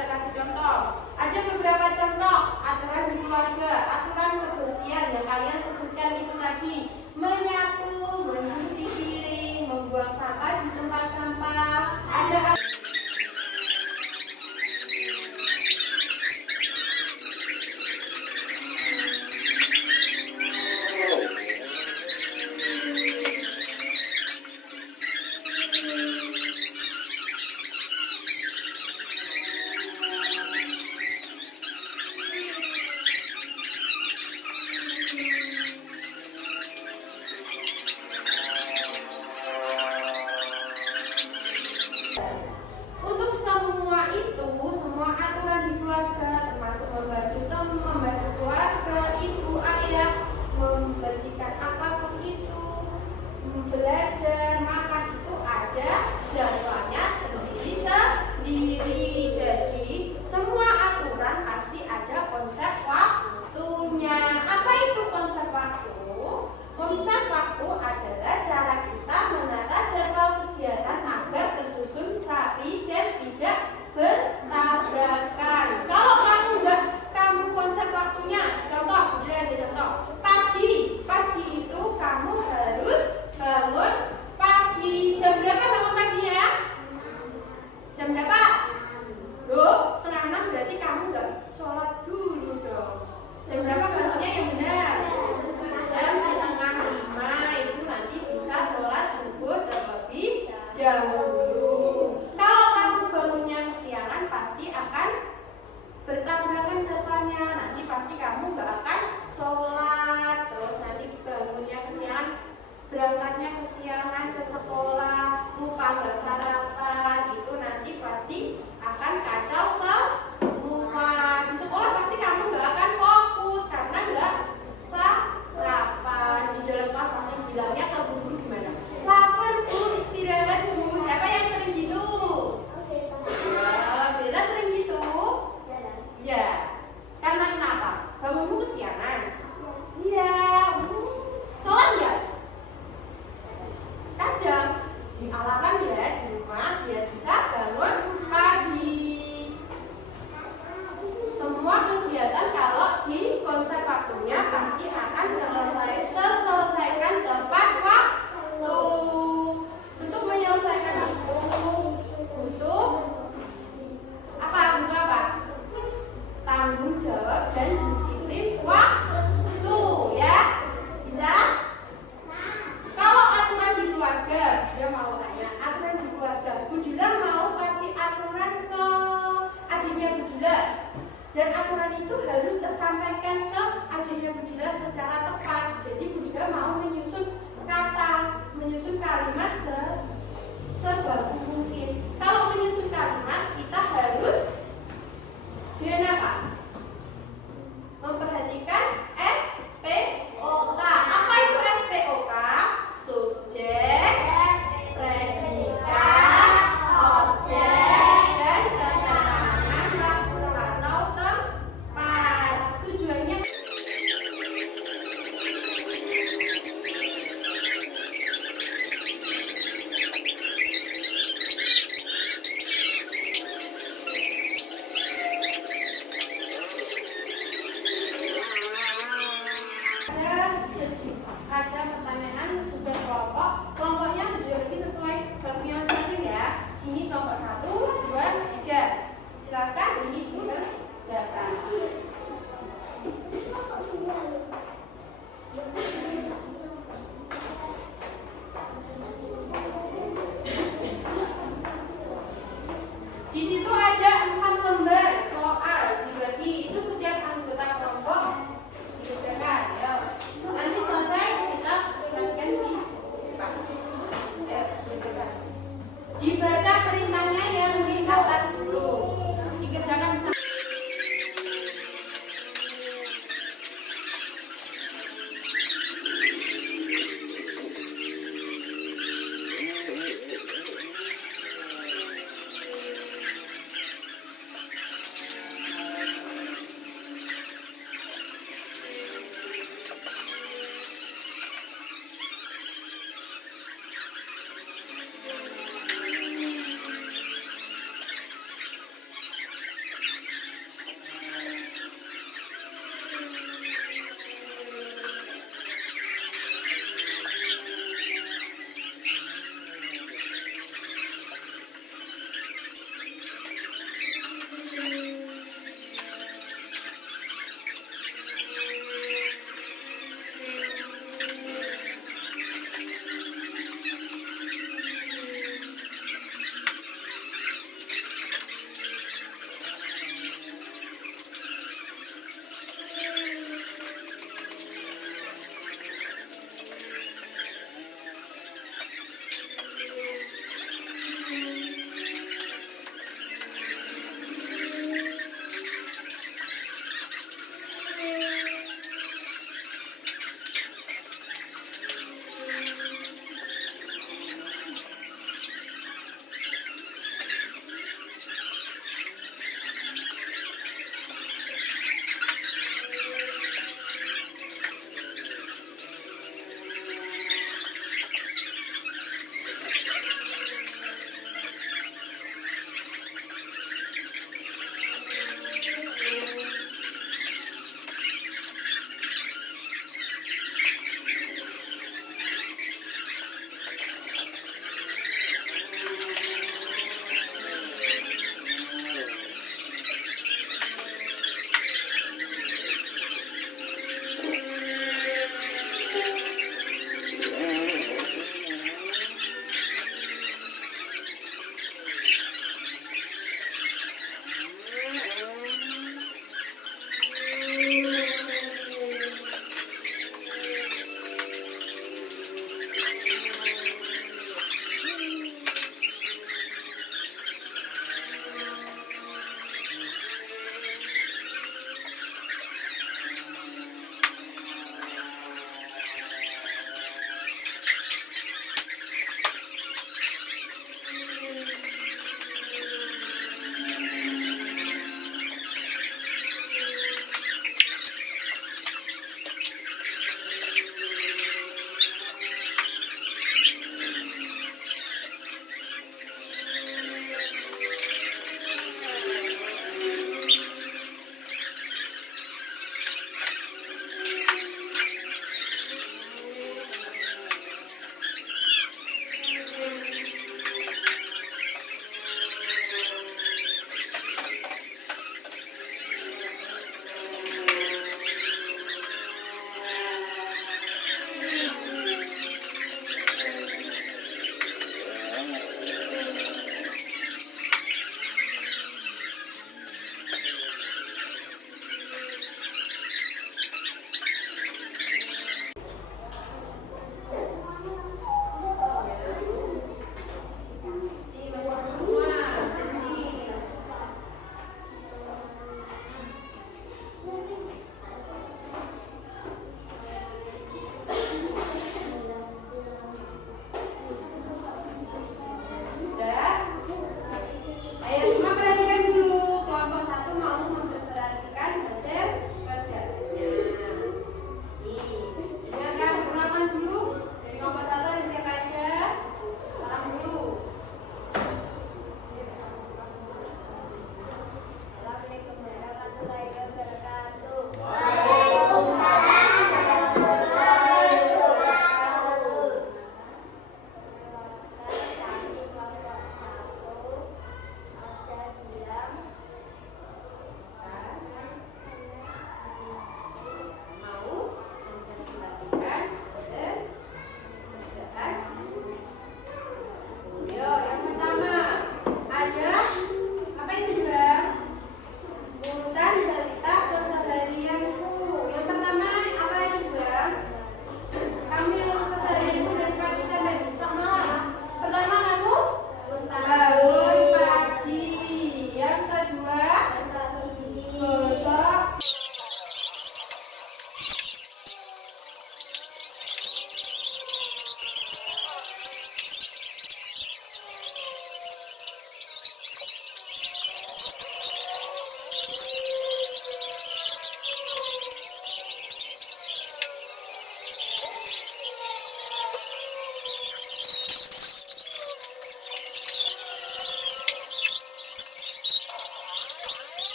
saya kasih contoh. Ada beberapa contoh aturan di keluarga, aturan kebersihan yang kalian sebutkan itu tadi. Menyapu, mencuci piring, membuang sampah di tempat sampah. Ada untuk semua itu, semua aturan di keluarga, termasuk membantu teman, membantu keluarga, ibu, ayah, membersihkan apapun itu, belajar, makan itu ada jadwalnya sendiri-sendiri. Jadi semua aturan pasti ada konsep waktunya. Apa itu konsep waktu? Konsep waktu adalah cara kita menata jadwal kegiatan agar tersusun rapi dan tidak bertabrakan. Kalau kamu konsep waktunya, contoh, jadi ada contoh. Pagi itu kamu harus bangun pagi. Jam berapa bangun paginya ya? Jam berapa? Loh, 5:30 berarti kamu nggak sholat dulu dong. Jam berapa bangunnya yang benar? Jam 4:30 itu nanti bisa sholat subuh terlebih dahulu. Kalau kamu bangunnya kesiangan pasti akan bertabrakan jadwalnya. Nanti pasti kamu nggak akan sholat. Terus nanti bangunnya kesiangan, berangkatnya kesiangan ke sekolah, lupa nggak sarapan, itu nanti pasti akan kacau semua. Di sekolah pasti kamu nggak akan fokus karena nggak sarapan. Di dalam kelas pasti bilangnya ke guru gimana? Lapar bu, istirahat bu. Siapa yang sering gitu? Bella sering gitu? Ya. Karena kenapa? Bangunmu kesiangan? Iya. Sholat nggak? Kadang di alarm ya di rumah biar bisa bangun pagi. Semua kegiatan kalau di konsep waktunya pasti akan terselesaikan tepat waktu. Untuk menyelesaikan itu butuh apa? Tanggung jawab dan disiplin waktu ya. Bisa? Kalau aturan di keluarga, dia mau tanya aturan di keluarga. Bu Jula mau kasih aturan ke adiknya Bu Jula. Dan aturan itu harus tersampaikan ke adiknya Bu Jula secara tepat. Jadi Bu Jula mau menyusun kata, menyusun kalimat sebagus mungkin. Kalau menyusun kalimat kita harus dengan apa? Memperhatikan SPOK. Apa itu SPOK? Subjek, predikat, objek, dan keterangan waktu atau tempat. Tujuannya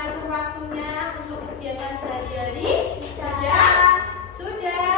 mengatur waktunya untuk kegiatan sehari-hari? Sudah. Sudah.